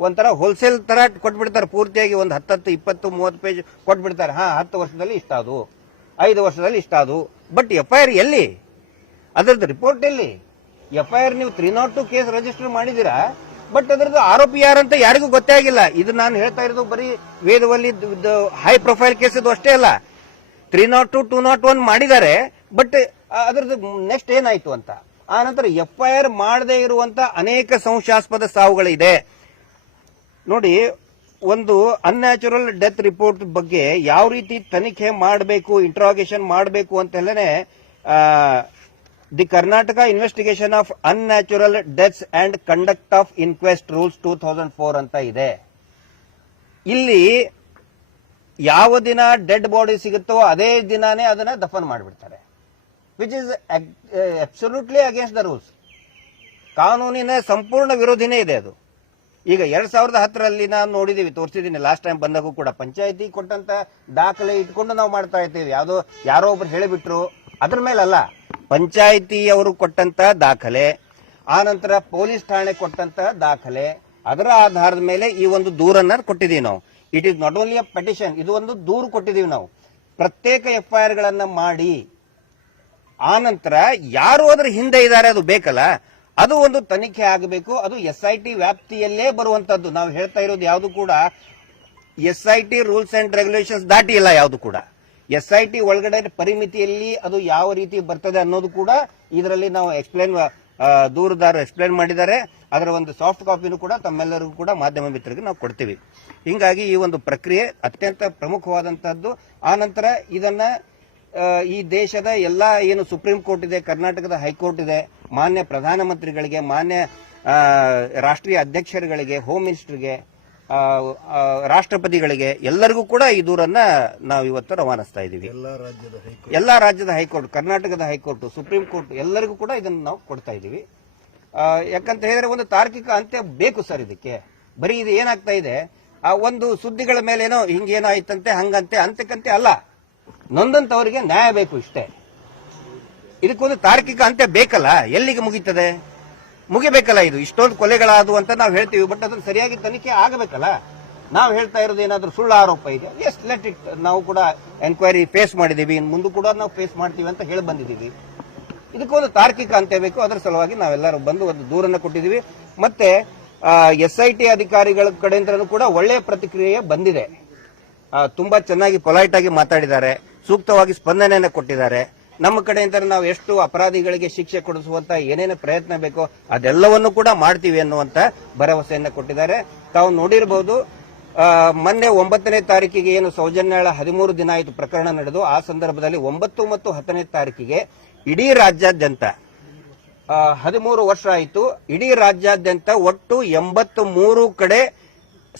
ಒಂಥರ ಹೋಲ್ಸೇಲ್ ತರ ಕೊಟ್ಬಿಡ್ತಾರೆ. ಪೂರ್ತಿಯಾಗಿ ಒಂದು ಹತ್ತತ್ತು ಇಪ್ಪತ್ತು, ಮೂವತ್ತು ಪೇಜ್ ಕೊಟ್ಬಿಡ್ತಾರೆ. ಹಾ, ಹತ್ತು ವರ್ಷದಲ್ಲಿ ಇಷ್ಟ ಅದು. ಐದು ವರ್ಷದಲ್ಲಿ ಇಷ್ಟ ಅದು. ಬಟ್ ಎಫ್ ಐ ಆರ್ ಎಲ್ಲಿ? ಅದರದ್ದು ರಿಪೋರ್ಟ್ ಎಲ್ಲಿ? ಎಫ್ ಐ ಆರ್ ನೀವು three not two case register ಮಾಡಿದಿರಾ but ಅದರದ್ದು ಆರೋಪಿ ಯಾರಂತ ಯಾರಿಗೂ ಗೊತ್ತೇ ಆಗಿಲ್ಲ. ಇದು ನಾನು ಹೇಳ್ತಾ ಇರೋದು ಬರೀ ವೇದವಲ್ಲಿ ಹೈ ಪ್ರೊಫೈಲ್ ಕೇಸ್ ಇದು ಅಷ್ಟೇ ಅಲ್ಲ. Three not two two not one ಮಾಡಿದ್ದಾರೆ. ಬಟ್ ಅದರದ್ದು ನೆಕ್ಸ್ಟ್ ಏನಾಯ್ತು ಅಂತ? ಆ ನಂತರ ಎಫ್ ಐ ಆರ್ ಮಾಡದೇ ಇರುವಂತ ಅನೇಕ ಸಂಶಯಾಸ್ಪದ ಸಾವುಗಳಿದೆ. ನೋಡಿ, ಒಂದು ಅನ್ಯಾಚುರಲ್ ಡೆತ್ ರಿಪೋರ್ಟ್ ಬಗ್ಗೆ ಯಾವ ರೀತಿ ತನಿಖೆ ಮಾಡಬೇಕು ಇಂಟ್ರಾಗೇಷನ್ ಮಾಡಬೇಕು ಅಂತೆಲ್ಲನೆ the Karnataka investigation of unnatural deaths and conduct of inquest rules two thousand four ಅಂತ ಇದೆ. ಇಲ್ಲಿ ಯಾವ ದಿನ ಡೆಡ್ ಬಾಡಿ ಸಿಗುತ್ತೋ ಅದೇ ದಿನಾನೇ ಅದನ್ನ ದಫನ್ ಮಾಡಿಬಿಡ್ತಾರೆ. Which is absolutely against the rules ಕಾನೂನಿನ ಸಂಪೂರ್ಣ ವಿರೋಧಿನೇ ಇದೆ ಅದು. ಈಗ ಎರಡ್ ಸಾವಿರದ ಹತ್ತರಲ್ಲಿ ನಾನು ನೋಡಿದೀವಿ ತೋರಿಸಿದ್ದೀನಿ ಲಾಸ್ಟ್ ಟೈಮ್ ಬಂದಾಗೂ ಕೂಡ ಪಂಚಾಯತಿ ಕೊಟ್ಟಂತ ದಾಖಲೆ ಇಟ್ಕೊಂಡು ನಾವು ಮಾಡ್ತಾ ಇದ್ದೀವಿ. ಯಾವುದೋ ಯಾರೋ ಒಬ್ರು ಹೇಳಿಬಿಟ್ರು. ಅದ್ರ ಮೇಲಲ್ಲ ಪಂಚಾಯತಿ ಅವರು ಕೊಟ್ಟಂತ ದಾಖಲೆ, ಆ ನಂತರ ಪೊಲೀಸ್ ಠಾಣೆ ಕೊಟ್ಟಂತ ದಾಖಲೆ, ಅದರ ಆಧಾರದ ಮೇಲೆ ಈ ಒಂದು ದೂರನ್ನ ಕೊಟ್ಟಿದ್ದೀವಿ ನಾವು. It is not only a petition ಇದು ಒಂದು ದೂರು ಕೊಟ್ಟಿದ್ದೀವಿ ನಾವು. ಪ್ರತ್ಯೇಕ ಎಫ್ ಐ ಆರ್ ಗಳನ್ನ ಮಾಡಿ, ಆ ನಂತರ ಯಾರು ಅದ್ರ ಹಿಂದೆ ಇದ್ದಾರೆ ಅದು ಬೇಕಲ್ಲ? ಅದು ಒಂದು ತನಿಖೆ ಆಗಬೇಕು, ಅದು ಎಸ್ ಐ ಟಿ ವ್ಯಾಪ್ತಿಯಲ್ಲೇ ಬರುವಂತದ್ದು. ನಾವು ಹೇಳ್ತಾ ಇರೋದು ಯಾವುದು ಕೂಡ S I T rules and regulations ದಾಟಿ ಇಲ್ಲ ಯಾವುದು ಕೂಡ. ಎಸ್ ಐ ಟಿ ಒಳಗಡೆ ಪರಿಮಿತಿಯಲ್ಲಿ ಅದು ಯಾವ ರೀತಿ ಬರ್ತದೆ ಅನ್ನೋದು ಕೂಡ ಇದರಲ್ಲಿ ನಾವು ಎಕ್ಸ್ಪ್ಲೇನ್ ದೂರದಾರರು ಎಕ್ಸ್ಪ್ಲೇನ್ ಮಾಡಿದ್ದಾರೆ. ಅದರ ಒಂದು ಸಾಫ್ಟ್ ಕಾಪಿನೂ ಕೂಡ ತಮ್ಮೆಲ್ಲರಿಗೂ ಕೂಡ ಮಾಧ್ಯಮ ಮಿತ್ರರಿಗೆ ನಾವು ಕೊಡ್ತೀವಿ. ಹೀಗಾಗಿ ಈ ಒಂದು ಪ್ರಕ್ರಿಯೆ ಅತ್ಯಂತ ಪ್ರಮುಖವಾದಂತಹದ್ದು. ಆ ನಂತರ ಇದನ್ನ ಈ ದೇಶದ ಎಲ್ಲ ಏನು ಸುಪ್ರೀಂ ಕೋರ್ಟ್ ಇದೆ, ಕರ್ನಾಟಕದ ಹೈಕೋರ್ಟ್ ಇದೆ ಮಾನ್ಯ ಪ್ರಧಾನಮಂತ್ರಿಗಳಿಗೆ ಮಾನ್ಯ ರಾಷ್ಟ್ರೀಯ ಅಧ್ಯಕ್ಷರುಗಳಿಗೆ ಹೋಮ್ ಮಿನಿಸ್ಟರ್ಗೆ ರಾಷ್ಟ್ರಪತಿಗಳಿಗೆ ಎಲ್ಲರಿಗೂ ಕೂಡ ಈ ದೂರನ್ನ ನಾವು ಇವತ್ತು ರವಾನಿಸ್ತಾ ಇದ್ದೀವಿ. ಎಲ್ಲಾ ರಾಜ್ಯದ ಹೈಕೋರ್ಟ್. ಎಲ್ಲಾ ರಾಜ್ಯದ ಹೈಕೋರ್ಟ್ ಕರ್ನಾಟಕದ ಹೈಕೋರ್ಟ್ ಸುಪ್ರೀಂ ಕೋರ್ಟ್ ಎಲ್ಲರಿಗೂ ಕೂಡ ಇದನ್ನು ನಾವು ಕೊಡ್ತಾ ಇದ್ದೀವಿ. ಯಾಕಂತ ಹೇಳಿದ್ರೆ ಒಂದು ತಾರ್ಕಿಕ ಅಂತ್ಯ ಬೇಕು ಸರ್ ಇದಕ್ಕೆ. ಬರೀ ಇದು ಏನಾಗ್ತಾ ಇದೆ? ಆ ಒಂದು ಸುದ್ದಿಗಳ ಮೇಲೇನೋ ಹಿಂಗೇನೋ ಆಯ್ತಂತೆ ಹಂಗಂತೆ ಅಂತಕ್ಕಂತೆ ಅಲ್ಲ. ನೊಂದಂತವರಿಗೆ ನ್ಯಾಯ ಬೇಕು ಇಷ್ಟೇ. ಇದಕ್ಕೊಂದು ತಾರ್ಕಿಕ ಅಂತ್ಯ ಬೇಕಲ್ಲ? ಎಲ್ಲಿಗೆ ಮುಗೀತದೆ? ಮುಗಿಬೇಕಲ್ಲ ಇದು? ಇಷ್ಟೊಂದು ಕೊಲೆಗಳಾದವು ಅಂತ ನಾವು ಹೇಳ್ತೀವಿ ಬಟ್ ಅದನ್ನು ಸರಿಯಾಗಿ ತನಿಖೆ ಆಗಬೇಕಲ್ಲ? ನಾವು ಹೇಳ್ತಾ ಇರೋದು ಏನಾದ್ರೂ ಸುಳ್ಳು ಆರೋಪ ಇದೆ ಎಸ್ ಲೆಟ್ ಇಟ್ ನಾವು ಕೂಡ ಎನ್ಕ್ವೈರಿ ಫೇಸ್ ಮಾಡಿದೀವಿ ಇನ್ನು ಮುಂದೆ ಕೂಡ ನಾವು ಫೇಸ್ ಮಾಡ್ತೀವಿ ಅಂತ ಹೇಳಿ ಬಂದಿದ್ದೀವಿ. ಇದಕ್ಕೊಂದು ತಾರ್ಕಿಕ ಅಂತ್ಯ ಬೇಕು. ಅದರ ಸಲುವಾಗಿ ನಾವೆಲ್ಲರೂ ಬಂದು ಒಂದು ದೂರನ್ನು ಕೊಟ್ಟಿದ್ದೀವಿ. ಮತ್ತೆ ಎಸ್ ಐ ಟಿ ಅಧಿಕಾರಿಗಳ ಕಡೆಯಿಂದಲೂ ಕೂಡ ಒಳ್ಳೆಯ ಪ್ರತಿಕ್ರಿಯೆ ಬಂದಿದೆ. ತುಂಬಾ ಚೆನ್ನಾಗಿ, ಪೊಲೈಟ್ ಆಗಿ ಮಾತಾಡಿದ್ದಾರೆ. ಸೂಕ್ತವಾಗಿ ಸ್ಪಂದನೆಯನ್ನು ಕೊಟ್ಟಿದ್ದಾರೆ. ನಮ್ಮ ಕಡೆಯಿಂದ ನಾವು ಎಷ್ಟು ಅಪರಾಧಿಗಳಿಗೆ ಶಿಕ್ಷೆ ಕೊಡಿಸುವಂತ ಏನೇನು ಪ್ರಯತ್ನ ಬೇಕೋ ಅದೆಲ್ಲವನ್ನು ಕೂಡ ಮಾಡ್ತೀವಿ ಅನ್ನುವಂತ ಭರವಸೆಯನ್ನು ಕೊಟ್ಟಿದ್ದಾರೆ. ತಾವು ನೋಡಿರಬಹುದು ಮೊನ್ನೆ ಒಂಬತ್ತನೇ ತಾರೀಕಿಗೆ ಏನು ಸೌಜನ್ಯಾಳ ಹದಿಮೂರು ದಿನ ಆಯಿತು ಪ್ರಕರಣ ನಡೆದು, ಆ ಸಂದರ್ಭದಲ್ಲಿ ಒಂಬತ್ತು ಮತ್ತು ಹತ್ತನೇ ತಾರೀಕಿಗೆ ಇಡೀ ರಾಜ್ಯಾದ್ಯಂತ ಹದಿಮೂರು ವರ್ಷ ಆಯಿತು, ಇಡೀ ರಾಜ್ಯಾದ್ಯಂತ ಒಟ್ಟು ಎಂಬತ್ತು ಮೂರು ಕಡೆ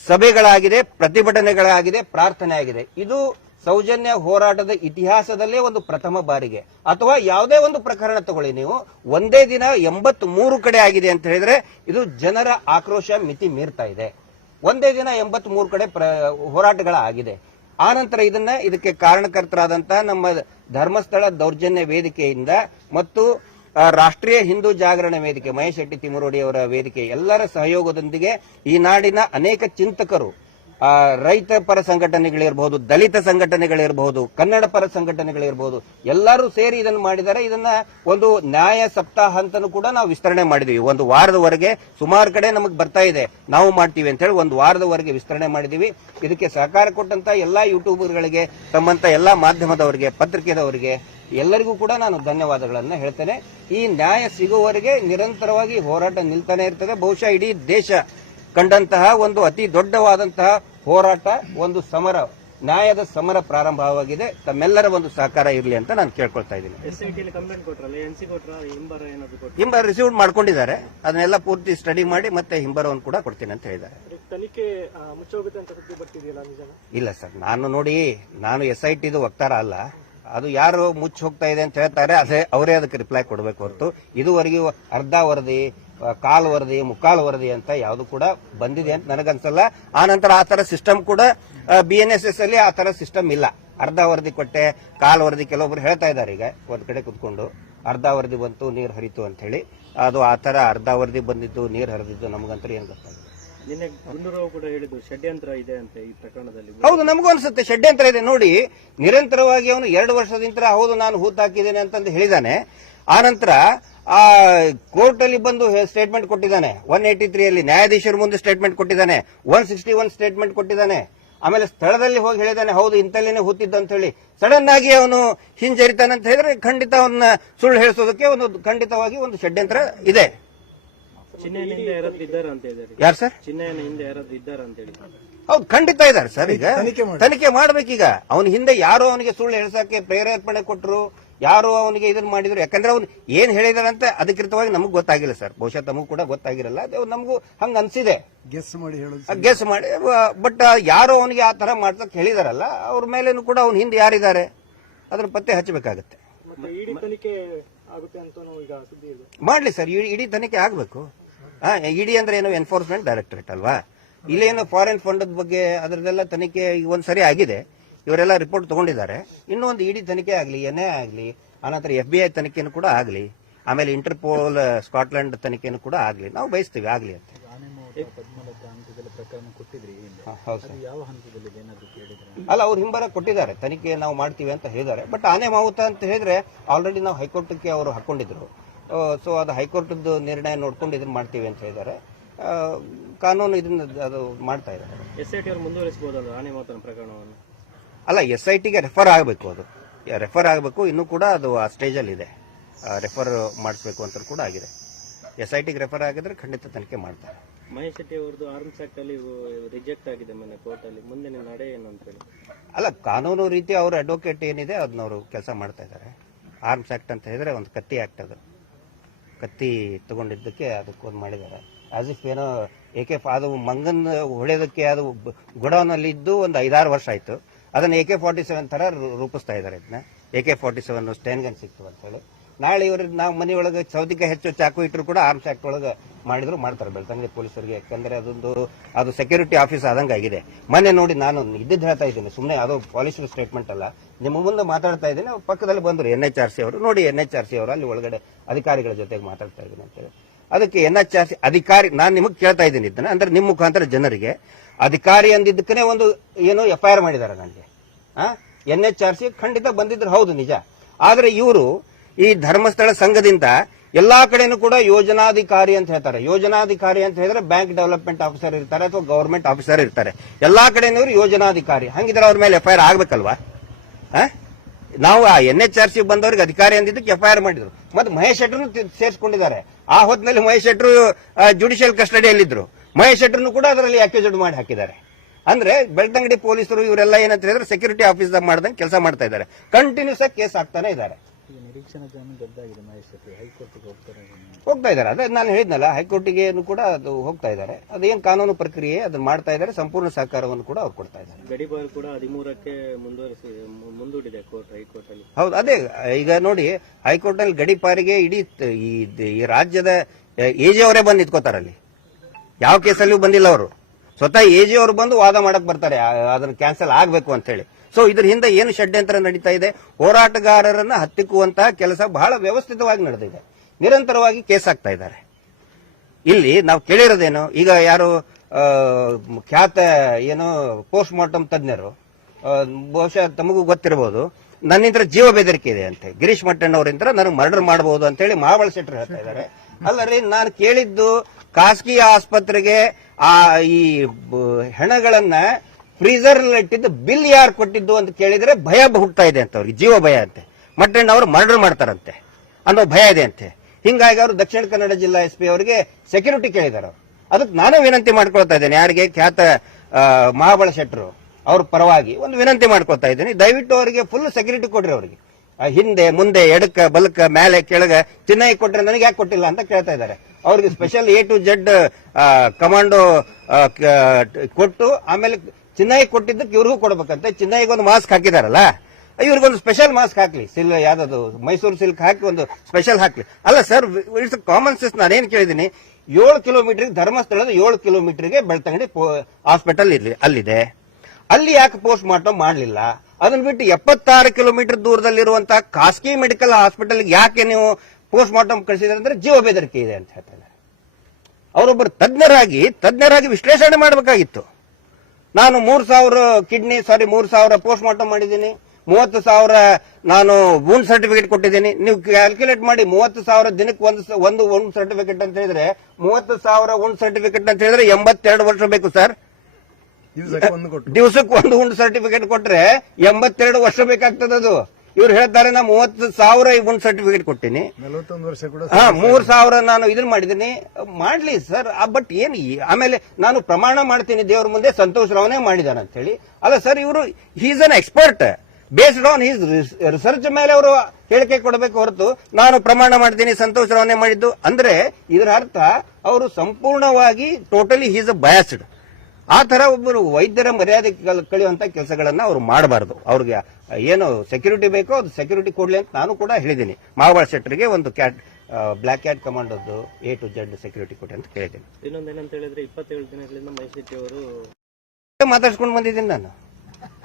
ಸಭೆಗಳಾಗಿದೆ, ಪ್ರತಿಭಟನೆಗಳಾಗಿದೆ ಪ್ರಾರ್ಥನೆ ಆಗಿದೆ ಇದು ಸೌಜನ್ಯ ಹೋರಾಟದ ಇತಿಹಾಸದಲ್ಲೇ ಒಂದು ಪ್ರಥಮ ಬಾರಿಗೆ. ಅಥವಾ ಯಾವುದೇ ಒಂದು ಪ್ರಕರಣ ತಗೊಳ್ಳಿ ನೀವು. ಒಂದೇ ದಿನ ಎಂಬತ್ ಮೂರು ಕಡೆ ಆಗಿದೆ ಅಂತ ಹೇಳಿದ್ರೆ ಇದು ಜನರ ಆಕ್ರೋಶ ಮಿತಿ ಮೀರ್ತಾ ಇದೆ. ಒಂದೇ ದಿನ ಎಂಬತ್ ಮೂರು ಕಡೆ ಪ್ರ- ಹೋರಾಟಗಳ ಆಗಿದೆ. ಆ ನಂತರ ಇದನ್ನ ಇದಕ್ಕೆ ಕಾರಣಕರ್ತರಾದಂತಹ ನಮ್ಮ ಧರ್ಮಸ್ಥಳ ದೌರ್ಜನ್ಯ ವೇದಿಕೆಯಿಂದ ಮತ್ತು ರಾಷ್ಟ್ರೀಯ ಹಿಂದೂ ಜಾಗರಣ ವೇದಿಕೆ ಮಹೇಶ್ ಶೆಟ್ಟಿ ಅವರ ವೇದಿಕೆ ಎಲ್ಲರ ಸಹಯೋಗದೊಂದಿಗೆ ಈ ನಾಡಿನ ಅನೇಕ ಚಿಂತಕರು ರೈತ ಪರ ಸಂಘಟನೆಗಳಿರಬಹುದು, ದಲಿತ ಸಂಘಟನೆಗಳಿರಬಹುದು, ಕನ್ನಡ ಪರ ಸಂಘಟನೆಗಳಿರಬಹುದು, ಎಲ್ಲರೂ ಸೇರಿ ಇದನ್ನು ಮಾಡಿದ್ದಾರೆ ಇದನ್ನ ಒಂದು ನ್ಯಾಯ ಸಪ್ತಾಹ ಅಂತನೂ ಕೂಡ ನಾವು ವಿಸ್ತರಣೆ ಮಾಡಿದೀವಿ. ಒಂದು ವಾರದವರೆಗೆ ಸುಮಾರು ಕಡೆ ನಮಗೆ ಬರ್ತಾ ಇದೆ. ನಾವು ಮಾಡ್ತೀವಿ ಅಂತ ಹೇಳಿ ಒಂದು ವಾರದವರೆಗೆ ವಿಸ್ತರಣೆ ಮಾಡಿದೀವಿ. ಇದಕ್ಕೆ ಸಹಕಾರ ಕೊಟ್ಟಂತ ಎಲ್ಲಾ ಯೂಟ್ಯೂಬರ್ಗಳಿಗೆ, ತಮ್ಮಂತ ಎಲ್ಲಾ ಮಾಧ್ಯಮದವರಿಗೆ, ಪತ್ರಿಕೆದವರಿಗೆ, ಎಲ್ಲರಿಗೂ ಕೂಡ ನಾನು ಧನ್ಯವಾದಗಳನ್ನು ಹೇಳ್ತೇನೆ. ಈ ನ್ಯಾಯ ಸಿಗುವವರೆಗೆ ನಿರಂತರವಾಗಿ ಹೋರಾಟ ನಿಲ್ತಾನೆ ಇರ್ತದೆ. ಬಹುಶಃ ಇಡೀ ದೇಶ ಕಂಡಂತಹ ಒಂದು ಅತಿ ದೊಡ್ಡವಾದಂತಹ ಹೋರಾಟ ಒಂದು ಸಮರ ನ್ಯಾಯದ ಸಮರ ಪ್ರಾರಂಭವಾಗಿದೆ. ತಮ್ಮೆಲ್ಲರ ಒಂದು ಸಹಕಾರ ಇರಲಿ ಅಂತ ನಾನು ಕೇಳ್ಕೊಳ್ತಾ ಇದ್ದೀನಿ. ಹಿಂಬರ ರಿಸೀವ್ ಮಾಡ್ಕೊಂಡಿದ್ದಾರೆ. ಅದನ್ನೆಲ್ಲ ಪೂರ್ತಿ ಸ್ಟಡಿ ಮಾಡಿ ಮತ್ತೆ ಹಿಂಬರವನ್ನು ಕೂಡ ಕೊಡ್ತೀನಿ ಅಂತ ಹೇಳಿದ್ದಾರೆ. ಇಲ್ಲ ಸರ್ ನಾನು ನೋಡಿ ನಾನು ಎಸ್ ಐ ಟಿದು ವಕ್ತಾರ ಅಲ್ಲ. ಅದು ಯಾರು ಮುಚ್ಚಿ ಹೋಗ್ತಾ ಇದೆ ಅಂತ ಹೇಳ್ತಾರೆ ಅದೇ ಅವರೇ ಅದಕ್ಕೆ ರಿಪ್ಲೈ ಕೊಡಬೇಕು ಹೊರತು. ಇದುವರೆಗೂ ಅರ್ಧ ವರದಿ ಕಾಲ್ ವರದಿ ಮುಕ್ಕಾಲು ವರದಿ ಅಂತ ಯಾವುದು ಕೂಡ ಬಂದಿದೆ ಅಂತ ನನಗನ್ಸಲ್ಲ. ಆ ನಂತರ ಆ ತರ ಸಿಸ್ಟಮ್ ಕೂಡ ಬಿ ಎನ್ ಎಸ್ ಎಸ್ ಅಲ್ಲಿ ಆ ತರ ಸಿಸ್ಟಮ್ ಇಲ್ಲ. ಅರ್ಧ ವರದಿ ಕೊಟ್ಟೆ ಕಾಲ್ ವರದಿ ಕೆಲವೊಬ್ರು ಹೇಳ್ತಾ ಇದ್ದಾರೆ ಈಗ ಒಂದ್ ಕಡೆ ಕುತ್ಕೊಂಡು. ಅರ್ಧ ವರದಿ ಬಂತು ನೀರು ಹರಿತು ಅಂತ ಹೇಳಿ. ಅದು ಆ ತರ ಅರ್ಧ ವರದಿ ಬಂದಿದ್ದು ನೀರು ಹರಿದಿದ್ದು ನಮಗಂತೂ ಏನು ಗೊತ್ತಾಗ ನಿನ್ನೆ ಗುಂಡೂರಾವ್ ಕೂಡ ಹೇಳಿದ್ರು ಷಡ್ಯಂತ್ರ ಇದೆ ಅಂತ ಈ ಪ್ರಕರಣದಲ್ಲಿ. ಹೌದು ನಮಗೂ ಅನ್ಸುತ್ತೆ ಷಡ್ಯಂತ್ರ ಇದೆ. ನೋಡಿ ನಿರಂತರವಾಗಿ ಅವನು ಎರಡು ವರ್ಷದಿಂದ ಹೌದು ನಾನು ಹೂತ್ ಹಾಕಿದ್ದೇನೆ ಅಂತಂದು ಹೇಳಿದಾನೆ. ಆನಂತರ ಆ ಕೋರ್ಟ್ ಅಲ್ಲಿ ಬಂದು ಸ್ಟೇಟ್ಮೆಂಟ್ ಕೊಟ್ಟಿದ್ದಾನೆ. ಒನ್ ಏಟಿ ತ್ರೀ ಅಲ್ಲಿ ನ್ಯಾಯಾಧೀಶರ ಮುಂದೆ ಸ್ಟೇಟ್ಮೆಂಟ್ ಕೊಟ್ಟಿದ್ದಾನೆ. ಒನ್ ಸಿಕ್ಸ್ಟಿ ಒನ್ ಸ್ಟೇಟ್ಮೆಂಟ್ ಕೊಟ್ಟಿದ್ದಾನೆ. ಆಮೇಲೆ ಸ್ಥಳದಲ್ಲಿ ಹೋಗಿ ಹೇಳಿದಾನೆ ಹೌದು ಇಂತಲ್ಲೇನೆ ಹೂತಿದ್ದ ಅಂತ ಹೇಳಿ ಸಡನ್ ಆಗಿ ಅವನು ಹಿಂಜರಿತಾನೆ ಅಂತ ಹೇಳಿದ್ರೆ ಖಂಡಿತ ಅವನ್ನ ಸುಳ್ಳು ಹೇಳಿಸೋದಕ್ಕೆ ಒಂದು ಖಂಡಿತವಾಗಿ ಒಂದು ಷಡ್ಯಂತ್ರ ಇದೆ. ಯಾರು ಸರ್? ಚಿನ್ನಯ್ಯನ ಹಿಂದೆ ಯಾರಾದ್ರೂ ಇದ್ದಾರ ಅಂತ ಹೇಳಿ ಹೌದು ಖಂಡಿತ ಇದ್ದಾರೆ ಸರ್ ಈಗ. ತನಿಖೆ ಮಾಡ್ಬೇಕೀಗ. ಅವನ ಹಿಂದೆ ಯಾರೋ ಅವನಿಗೆ ಸುಳ್ಳು ಹೇಳ್ಸಕ್ಕೆ ಪ್ರೇರೇಪಣೆ ಕೊಟ್ಟರು ಯಾರೋ ಅವನಿಗೆ ಇದನ್ನ ಮಾಡಿದ್ರು? ಯಾಕಂದ್ರೆ ಅವ್ನು ಏನ್ ಹೇಳಿದಾರಂತ ಅಧಿಕೃತವಾಗಿ ನಮಗ್ ಗೊತ್ತಾಗಿಲ್ಲ ಸರ್. ಬಹುಶಃ ತಮಗೂ ಕೂಡ ಗೊತ್ತಾಗಿರಲ್ಲ. ಅದು ನಮಗೂ ಹಂಗ ಅನ್ಸಿದೆ. ಗೆಸ್ ಮಾಡಿ ಹೇಳೋದು ಗೆಸ್ ಮಾಡಿ ಬಟ್ ಯಾರು ಅವನಿಗೆ ಆ ತರ ಮಾಡ್ತಕ್ ಹೇಳಿದಾರಲ್ಲ ಅವ್ರ ಮೇಲೇನು ಕೂಡ ಅವ್ನ ಹಿಂದೆ ಯಾರಿದ್ದಾರೆ? ಅದ್ರ ಪತ್ತೆ ಹಚ್ಚಬೇಕಾಗತ್ತೆ. ಮತ್ತೆ ಇಡೀ ತನಿಖೆ ಆಗುತ್ತೆ ಅಂತ ಈಗ ಸುದ್ದಿ ಮಾಡ್ಲಿ ಸರ್ ಇಡೀ ಇಡೀ ತನಿಖೆ ಆಗ್ಬೇಕು. ಇಡಿ ಅಂದ್ರೆ ಏನು ಎನ್ಫೋರ್ಸ್ಮೆಂಟ್ ಡೈರೆಕ್ಟರೇಟ್ ಅಲ್ವಾ? ಇಲ್ಲೇನು ಫಾರಿನ್ ಫಂಡದ ಬಗ್ಗೆ ಅದರದೆಲ್ಲ ತನಿಖೆ ಈಗ ಒಂದ್ ಸರಿ ಆಗಿದೆ. ಇವರೆಲ್ಲ ರಿಪೋರ್ಟ್ ತಗೊಂಡಿದ್ದಾರೆ. ಇನ್ನೂ ಒಂದು ಇಡಿ ತನಿಖೆ ಆಗಲಿ ಎನ್ ಐ ಆಗಲಿ, ಆನಂತರ ಎಫ್ ಬಿ ಐ ತನಿಖೆನೂ ಕೂಡ ಆಗಲಿ, ಆಮೇಲೆ ಇಂಟರ್ಪೋಲ್ ಸ್ಕಾಟ್ಲೆಂಡ್ ತನಿಖೆನೂ ಕೂಡ ಆಗಲಿ, ನಾವು ಬಯಸ್ತೀವಿ ಆಗಲಿ ಅಂತ. ಅಲ್ಲ, ಅವ್ರು ಹಿಂಬರ ಕೊಟ್ಟಿದ್ದಾರೆ, ತನಿಖೆ ನಾವು ಮಾಡ್ತೀವಿ ಅಂತ ಹೇಳಿದ್ದಾರೆ. ಬಟ್ ಆನೆ ಮಾವುತ ಅಂತ ಹೇಳಿದ್ರೆ ಆಲ್ರೆಡಿ ನಾವು ಹೈಕೋರ್ಟ್ಗೆ ಅವರು ಹಾಕೊಂಡಿದ್ರು. ಸೊ ಅದು ಹೈಕೋರ್ಟ್ ನಿರ್ಣಯ ನೋಡ್ಕೊಂಡು ಇದನ್ನ ಮಾಡ್ತೀವಿ ಅಂತ ಹೇಳಿದ್ದಾರೆ. ಕಾನೂನು ಇದನ್ನ ಅದು ಮಾಡ್ತಾ ಇದ್ದಾರೆ. ಎಸ್ ಐ ಟಿ ಅವರು ಮುಂದುವರಿಸಬಹುದಲ್ಲ ಆನೆ ಮಾತನ ಪ್ರಕರಣವನ್ನು? ಅಲ್ಲ ಎಸ್ ಐ ಟಿಗೆ ರೆಫರ್ ಆಗಬೇಕು ಅದು. ರೆಫರ್ ಆಗಬೇಕು ಇನ್ನೂ ಕೂಡ ಅದು ಆ ಸ್ಟೇಜಲ್ಲಿ ಇದೆ ರೆಫರ್ ಮಾಡಿಸ್ಬೇಕು ಅಂತ ಕೂಡ ಆಗಿದೆ. ಎಸ್ ಐ ಟಿಗೆ ರೆಫರ್ ಆಗಿದ್ರೆ ಖಂಡಿತ ತನಿಖೆ ಮಾಡ್ತಾರೆ. ಮಹೇಶ್ ಶೆಟ್ಟಿ ಅವ್ರದ್ದು ಆರ್ಮ್ಸ್ ಆಕ್ಟ್ ಅಲ್ಲಿ ರಿಜೆಕ್ಟ್ ಆಗಿದೆ ಮೊನ್ನೆ ಕೋರ್ಟ್ ಅಲ್ಲಿ. ಮುಂದಿನ ನಡೆ ಏನು ಅಂತ ಹೇಳಿ. ಅಲ್ಲ ಕಾನೂನು ರೀತಿ ಅವ್ರ ಅಡ್ವೊಕೇಟ್ ಏನಿದೆ ಅದನ್ನ ಅವರು ಕೆಲಸ ಮಾಡ್ತಾ ಇದ್ದಾರೆ. ಆರ್ಮ್ಸ್ ಆಕ್ಟ್ ಅಂತ ಹೇಳಿದ್ರೆ ಒಂದು ಕತ್ತಿ ಆಕ್ಟ್ ಅದು. ಕತ್ತಿ ತಗೊಂಡಿದ್ದಕ್ಕೆ ಅದಕ್ಕೊಂದು ಮಾಡಿದ್ದಾರೆ. ಆಸ್ ಇಫ್ ಏನೋ ಏಕೆ ಅದು ಮಂಗನ್ ಹೊಡೆಯೋದಕ್ಕೆ ಅದು ಗುಡೌನಲ್ಲಿ ಇದ್ದು ಒಂದು ಐದಾರು ವರ್ಷ ಆಯ್ತು. ಅದನ್ನ ಎ ಕೆ ಫಾರ್ಟಿ ಸೆವೆನ್ ತರ ರೂ- ರೂಪಿಸ್ತಾ ಇದ್ದಾರೆ ಇದನ್ನ. A K forty seven Sten gun ಸಿಕ್ತು ಅಂತ ಹೇಳಿ. ನಾಳೆ ಇವ್ರಿಗೆ ನಾವು ಮನೆಯೊಳಗೆ ಸೌದಿಗೆ ಹೆಚ್ಚು ಚಾಕು ಇಟ್ಟರು ಕೂಡ ಆರ್ಮ್ಸ್ ಆಕ್ಟ್ ಒಳಗೆ ಮಾಡಿದ್ರು, ಮಾಡ್ತಾರೆ ಬೆಳ್ತಂಗಡಿ ಪೊಲೀಸರಿಗೆ ಯಾಕಂದ್ರೆ ಅದೊಂದು, ಅದು ಸೆಕ್ಯೂರಿಟಿ ಆಫೀಸ್ ಆದಂಗೆ ಆಗಿದೆ. ಮೊನ್ನೆ ನೋಡಿ ನಾನು ಇದ್ದಿದ್ದು ಹೇಳ್ತಾ ಇದ್ದೀನಿ. ಸುಮ್ಮನೆ ಅದು ಪಾಲಿಸಿ ಸ್ಟೇಟ್ಮೆಂಟ್ ಅಲ್ಲ. ನಿಮ್ಮ ಮುಂದೆ ಮಾತಾಡ್ತಾ ಇದ್ದೀನಿ. ಪಕ್ಕದಲ್ಲಿ ಬಂದರು. ಎನ್ ಎಚ್ ಆರ್ ಸಿ ಅವರು. ನೋಡಿ ಎನ್ ಎಚ್ ಆರ್ ಸಿ ಅವರು ಅಲ್ಲಿ ಒಳಗಡೆ ಅಧಿಕಾರಿಗಳ ಜೊತೆಗೆ ಮಾತಾಡ್ತಾ ಇದ್ದೀನಿ ಅಂತೇಳಿ ಅದಕ್ಕೆ ಎನ್ ಎಚ್ ಆರ್ ಸಿ ಅಧಿಕಾರಿ, ನಾನು ನಿಮಗೆ ಕೇಳ್ತಾ ಇದ್ದೀನಿ ಇದನ್ನ. ಅಂದ್ರೆ ನಿಮ್ಮ ಮುಖಾಂತರ ಜನರಿಗೆ ಅಧಿಕಾರಿ ಅಂದಿದ್ದಕ್ಕೆ ಒಂದು ಏನು ಎಫ್ ಐ ಆರ್ ಮಾಡಿದ್ದಾರೆ ನನಗೆ. ಎನ್ ಎಚ್ ಆರ್ ಸಿ ಖಂಡಿತ ಬಂದಿದ್ರು, ಹೌದು, ನಿಜ. ಆದ್ರೆ ಇವರು ಈ ಧರ್ಮಸ್ಥಳ ಸಂಘದಿಂದ ಎಲ್ಲಾ ಕಡೆನೂ ಕೂಡ ಯೋಜನಾಧಿಕಾರಿ ಅಂತ ಹೇಳ್ತಾರೆ. ಯೋಜನಾಧಿಕಾರಿ ಅಂತ ಹೇಳಿದ್ರೆ ಬ್ಯಾಂಕ್ ಡೆವಲಪ್ಮೆಂಟ್ ಆಫೀಸರ್ ಇರ್ತಾರೆ ಅಥವಾ ಗೌರ್ಮೆಂಟ್ ಆಫೀಸರ್ ಇರ್ತಾರೆ. ಎಲ್ಲಾ ಕಡೆನೂ ಯೋಜನಾಧಿಕಾರಿ. ಹಂಗಿದ್ರೆ ಅವ್ರ ಮೇಲೆ ಎಫ್ ಐ ಆರ್ ಆಗ್ಬೇಕಲ್ವಾ? ನಾವು ಆ ಎನ್ ಎಚ್ ಆರ್ ಸಿ ಬಂದವರಿಗೆ ಅಧಿಕಾರಿ ಅಂದಿದ್ದಕ್ಕೆ ಎಫ್ ಐ ಆರ್ ಮಾಡಿದ್ರು. ಮತ್ತೆ ಮಹೇಶ್ ಶೆಟ್ಟರು ಸೇರಿಸ್ಕೊಂಡಿದ್ದಾರೆ. ಆ ಹೊತ್ತಿನಲ್ಲಿ ಮಹೇಶ್ ಶೆಟ್ಟರು ಜುಡಿಷಿಯಲ್ ಕಸ್ಟಡಿಯಲ್ಲಿದ್ರು ಮಹೇಶ್ ಶೆಟ್ಟರ್ನು ಕೂಡ ಅದರಲ್ಲಿ ಅಕ್ಯೂಸ್ಡ್ ಮಾಡಿ ಹಾಕಿದ್ದಾರೆ. ಅಂದ್ರೆ ಬೆಳ್ತಂಗಡಿ ಪೊಲೀಸರು ಇವರೆಲ್ಲ ಏನಂತ ಹೇಳಿದ್ರೆ ಸೆಕ್ಯೂರಿಟಿ ಆಫೀಸ್ ಮಾಡ್ದಂಗೆ ಕೆಲಸ ಮಾಡ್ತಾ ಇದ್ದಾರೆ. ಕಂಟಿನ್ಯೂಸ್ ಆಗಿ ಕೇಸ್ ಆಗ್ತಾನೆ ಇದ್ದಾರೆ. ನಿರೀಕ್ಷಣಾ ಜಾಮೀನು ರದ್ದಾಗಿದೆ ಮಹೇಶ್ ಹೈಕೋರ್ಟ್ಗೆ ಹೋಗ್ತಾರೆ ಹೋಗ್ತಾ ಇದ್ದಾರೆ. ಅದೇ ನಾನು ಹೇಳಿದ್ನಲ್ಲ ಹೈಕೋರ್ಟಿಗೆ ಕೂಡ ಅದು ಹೋಗ್ತಾ ಇದ್ದಾರೆ. ಅದೇನು ಕಾನೂನು ಪ್ರಕ್ರಿಯೆ ಅದನ್ನ ಮಾಡ್ತಾ ಇದ್ದಾರೆ ಸಂಪೂರ್ಣ ಸಹಕಾರವನ್ನು ಕೂಡ ಅವ್ರು ಕೊಡ್ತಾ ಇದ್ದಾರೆ. ಗಡಿಪಾರು ಕೂಡ ಹದಿಮೂರಕ್ಕೆ ಮುಂದುವರಿಸಿ ಮುಂದೂಡಿದೆ ಕೋರ್ಟ್ ಹೈಕೋರ್ಟ್ ಅಲ್ಲಿ ಹೌದು ಅದೇ ಈಗ ನೋಡಿ ಹೈಕೋರ್ಟ್ನಲ್ಲಿ ಗಡಿಪಾರಿಗೆ ಇಡೀ ಈ ಈ ರಾಜ್ಯದ ಎಜೆ ಅವರೇ ಬಂದು ನಿಂತ್ಕೋತಾರಲ್ಲಿ ಯಾವ ಕೇಸಲ್ಲಿಯೂ ಬಂದಿಲ್ಲ ಅವರು. ಸ್ವತಃ ಎಜಿ ಅವರು ಬಂದು ವಾದ ಮಾಡಕ್ ಬರ್ತಾರೆ. ಅದನ್ನ ಕ್ಯಾನ್ಸಲ್ ಆಗ್ಬೇಕು ಅಂತ ಹೇಳಿ. ಸೊ ಇದ್ರ ಹಿಂದೆ ಏನು ಷಡ್ಯಂತ್ರ ನಡೀತಾ ಇದೆ? ಹೋರಾಟಗಾರರನ್ನ ಹತ್ತಿಕ್ಕುವಂತಹ ಕೆಲಸ ಬಹಳ ವ್ಯವಸ್ಥಿತವಾಗಿ ನಡೆದಿದೆ. ನಿರಂತರವಾಗಿ ಕೇಸ್ ಆಗ್ತಾ ಇದ್ದಾರೆ. ಇಲ್ಲಿ ನಾವು ಕೇಳಿರೋದೇನು? ಈಗ ಯಾರು ಖ್ಯಾತ ಏನು ಪೋಸ್ಟ್ ಮಾರ್ಟಮ್ ತಜ್ಞರು ಬಹುಶಃ ತಮಗೂ ಗೊತ್ತಿರಬಹುದು ನನ್ನಿಂದ ಜೀವ ಬೆದರಿಕೆ ಇದೆ ಅಂತೆ ಗಿರೀಶ್ ಮಟ್ಟಣ್ಣವರಿಂದ ನನಗೆ ಮರ್ಡರ್ ಮಾಡಬಹುದು ಅಂತ ಹೇಳಿ ಮಹಾಬಳ ಶೆಟ್ಟರ್ ಹೇಳ್ತಾ ಇದ್ದಾರೆ. ಅಲ್ಲರಿ ನಾನು ಕೇಳಿದ್ದು ಖಾಸಗಿ ಆಸ್ಪತ್ರೆಗೆ ಆ ಈ ಹೆಣಗಳನ್ನ ಫ್ರೀಸರ್ ಇಟ್ಟಿದ್ದು ಬಿಲ್ ಯಾರು ಕೊಟ್ಟಿದ್ದು ಅಂತ ಕೇಳಿದ್ರೆ ಭಯ ಹುಟ್ಟತಾ ಇದೆ ಅಂತ ಅವ್ರಿಗೆ, ಜೀವ ಭಯ ಅಂತೆ. ಮಟ್ಟಣ್ಣ ಅವರು ಮರ್ಡರ್ ಮಾಡ್ತಾರಂತೆ. ಅನ್ನೋ ಭಯ ಇದೆ ಅಂತೆ. ಹಿಂಗಾಗಿ ಅವರು ದಕ್ಷಿಣ ಕನ್ನಡ ಜಿಲ್ಲಾ ಎಸ್ ಪಿ ಅವರಿಗೆ ಸೆಕ್ಯೂರಿಟಿ ಕೇಳಿದಾರ ಅದಕ್ಕೆ ನಾನು ವಿನಂತಿ ಮಾಡ್ಕೊಳ್ತಾ ಇದ್ದೇನೆ, ಯಾರಿಗೆ ಖ್ಯಾತ ಮಹಾಬಳ ಶೆಟ್ಟರು ಅವ್ರ ಪರವಾಗಿ ಒಂದು ವಿನಂತಿ ಮಾಡ್ಕೊಳ್ತಾ ಇದ್ದೇನೆ. ದಯವಿಟ್ಟು ಅವರಿಗೆ ಫುಲ್ ಸೆಕ್ಯೂರಿಟಿ ಕೊಡ್ರಿ ಅವರಿಗೆ. ಹಿಂದೆ, ಮುಂದೆ ಎಡಕ ಬಲಕ ಮೇಲೆ, ಕೆಳಗೆ ಚಿನ್ನೈ ಕೊಟ್ರೆ ನನಗೆ ಯಾಕೆ ಕೊಟ್ಟಿಲ್ಲ ಅಂತ ಕೇಳ್ತಾ ಇದ್ದಾರೆ. ಅವ್ರಿಗೆ special A to Z commando ಕೊಟ್ಟು, ಆಮೇಲೆ ಚಿನ್ನೈ ಕೊಟ್ಟಿದ್ದಕ್ಕೆ ಇವ್ರಿಗೂ ಕೊಡ್ಬೇಕಂತೆ. ಚಿನ್ನೈಗೆ ಒಂದು ಮಾಸ್ಕ್ ಹಾಕಿದಾರಲ್ಲ? ಇವ್ರಿಗೊಂದು ಸ್ಪೆಷಲ್ ಮಾಸ್ಕ್ ಹಾಕ್ಲಿ. ಸಿಲ್ ಯಾವ್ದು ಮೈಸೂರು ಸಿಲ್ಕ್ ಹಾಕಿ ಒಂದು ಸ್ಪೆಷಲ್ ಹಾಕ್ಲಿ. ಅಲ್ಲ ಸರ್ ಇಟ್ಸ್ ಕಾಮನ್ ಸೆನ್ಸ್ ನಾನೇನು ಕೇಳಿದೀನಿ ಏಳು ಕಿಲೋಮೀಟರ್ ಧರ್ಮಸ್ಥಳದ ಏಳು ಕಿಲೋಮೀಟರ್ಗೆ ಬೆಳ್ತಂಗಡಿ ಹಾಸ್ಪಿಟಲ್ ಇರ್ಲಿ, ಅಲ್ಲಿದೆ. ಅಲ್ಲಿ ಯಾಕೆ ಪೋಸ್ಟ್ ಮಾರ್ಟಮ್ ಮಾಡಲಿಲ್ಲ? ಅದನ್ನ ಬಿಟ್ಟು ಎಪ್ಪತ್ತಾರು ಕಿಲೋಮೀಟರ್ ದೂರದಲ್ಲಿರುವಂತಹ ಖಾಸಗಿ ಮೆಡಿಕಲ್ ಹಾಸ್ಪಿಟಲ್ ಯಾಕೆ ನೀವು ಪೋಸ್ಟ್ ಮಾರ್ಟಮ್ ಕಳಿಸಿದ್ರೆ ಅಂದ್ರೆ ಜೀವ ಬೆದರಿಕೆ ಇದೆ ಅಂತ ಹೇಳ್ತಾ ಇದ್ದಾರೆ. ಅವರೊಬ್ಬರು ತಜ್ಞರಾಗಿ ತಜ್ಞರಾಗಿ ವಿಶ್ಲೇಷಣೆ ಮಾಡಬೇಕಾಗಿತ್ತು. ನಾನು ಮೂರ್ ಸಾವಿರ ಕಿಡ್ನಿ ಸಾರಿ ಮೂರ್ ಸಾವಿರ ಪೋಸ್ಟ್ ಮಾರ್ಟಮ್ ಮಾಡಿದ್ದೀನಿ. ಮೂವತ್ತು ಸಾವಿರ ನಾನು ಬೂನ್ ಸರ್ಟಿಫಿಕೇಟ್ ಕೊಟ್ಟಿದ್ದೀನಿ. ನೀವು ಕ್ಯಾಲ್ಕುಲೇಟ್ ಮಾಡಿ ಮೂವತ್ತು ಸಾವಿರ ದಿನಕ್ಕೆ ಒಂದು ಒಂದು ಒಂದು ಸರ್ಟಿಫಿಕೇಟ್ ಅಂತ ಹೇಳಿದ್ರೆ ಮೂವತ್ತು ಸಾವಿರ ಒಂದು ಸರ್ಟಿಫಿಕೇಟ್ ಅಂತ ಹೇಳಿದ್ರೆ ಎಂಬತ್ತೆರಡು ವರ್ಷ ಬೇಕು ಸರ್. ದಿವಸಕ್ಕೆ ಒಂದು ಕೊಟ್ಟು. ದಿವಸಕ್ಕೆ ಒಂದು ಉಂಡು ಸರ್ಟಿಫಿಕೇಟ್ ಕೊಟ್ರೆ ಎಂಬತ್ತೆರಡು ವರ್ಷ ಬೇಕಾಗ್ತದೆ ಅದು. ಇವ್ರು ಹೇಳ್ತಾರೆ ನಾ ಮೂವತ್ತು ಸಾವಿರ ಒಂದು ಸರ್ಟಿಫಿಕೇಟ್ ಕೊಟ್ಟಿನಿ. ನಲವತ್ತೊಂದು ವರ್ಷ ಕೂಡ ಹಾ ಮೂರ್ ಸಾವಿರ ನಾನು ಇದನ್ನ ಮಾಡಿದ್ದೀನಿ ಮಾಡ್ಲಿ ಸರ್ ಬಟ್ ಏನ್ ಆಮೇಲೆ ನಾನು ಪ್ರಮಾಣ ಮಾಡ್ತೀನಿ ದೇವ್ರ ಮುಂದೆ ಸಂತೋಷ್ ರಾವ್ನೇ ಮಾಡಿದಾನ ಅಂತ ಹೇಳಿ ಅಲ್ಲ ಸರ್ ಇವರು he's an expert based on his research ಮೇಲೆ ಅವರು ಹೇಳಿಕೆ ಕೊಡಬೇಕು ಹೊರತು ನಾನು ಪ್ರಮಾಣ ಮಾಡ್ತೀನಿ ಸಂತೋಷ್ ರಾವ್ನೇ ಮಾಡಿದ್ದು. ಅಂದ್ರೆ ಇದರ ಅರ್ಥ ಅವರು ಸಂಪೂರ್ಣವಾಗಿ ಟೋಟಲಿ ಹೀಸ್ ಅ ಬಯಾಸ್ಡ್ ಆ ತರ ಒಬ್ಬರು ವೈದ್ಯರ ಮರ್ಯಾದೆ ಕಲ್- ಕಳೆಯುವಂತ ಕೆಲಸಗಳನ್ನ ಅವ್ರು ಮಾಡಬಾರದು. ಅವ್ರಿಗೆ ಏನು ಸೆಕ್ಯೂರಿಟಿ ಬೇಕೋ ಅದು ಸೆಕ್ಯೂರಿಟಿ ಕೊಡ್ಲಿ ಅಂತ ನಾನು ಕೂಡ ಹೇಳಿದ್ದೀನಿ. ಮಾವಳ ಶೆಟ್ಟರಿಗೆ ಒಂದು ಕ್ಯಾಟ್ ಬ್ಲಾಕ್ ಕ್ಯಾಟ್ ಕಮಾಂಡೋದು ಎ ಟು ಜೆಡ್ ಸೆಕ್ಯೂರಿಟಿ ಕೊಡಿ ಅಂತ ಕೇಳಿದ್ದೀನಿ ಇನ್ನೊಂದೇನಂತ ಹೇಳಿದ್ರೆ ಇಪ್ಪತ್ತೇಳು ದಿನಗಳಿಂದ ಮೈಸೂರು ಅವರು ಮಾತಾಡ್ಸ್ಕೊಂಡು ಬಂದಿದ್ದೀನಿ ನಾನು.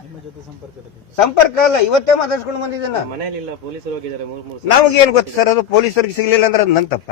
ನಿಮ್ಮ ಜೊತೆ ಸಂಪರ್ಕದಲ್ಲಿ ಸಂಪರ್ಕ ಅಲ್ಲ ಇವತ್ತೇ ಮಾತಾಡ್ಸ್ಕೊಂಡು ಬಂದಿದ್ದೀನಿ ಮನೆಯಲ್ಲಿ ಪೊಲೀಸರು ಹೋಗಿದ್ದಾರೆ ಮೂರ್ ಮೂರು ನಮಗೇನು ಗೊತ್ತು ಸರ್ ಅದು ಪೊಲೀಸರಿಗೆ ಸಿಗ್ಲಿಲ್ಲ ಅಂದ್ರೆ ಅದು ನನ್ನ ತಪ್ಪ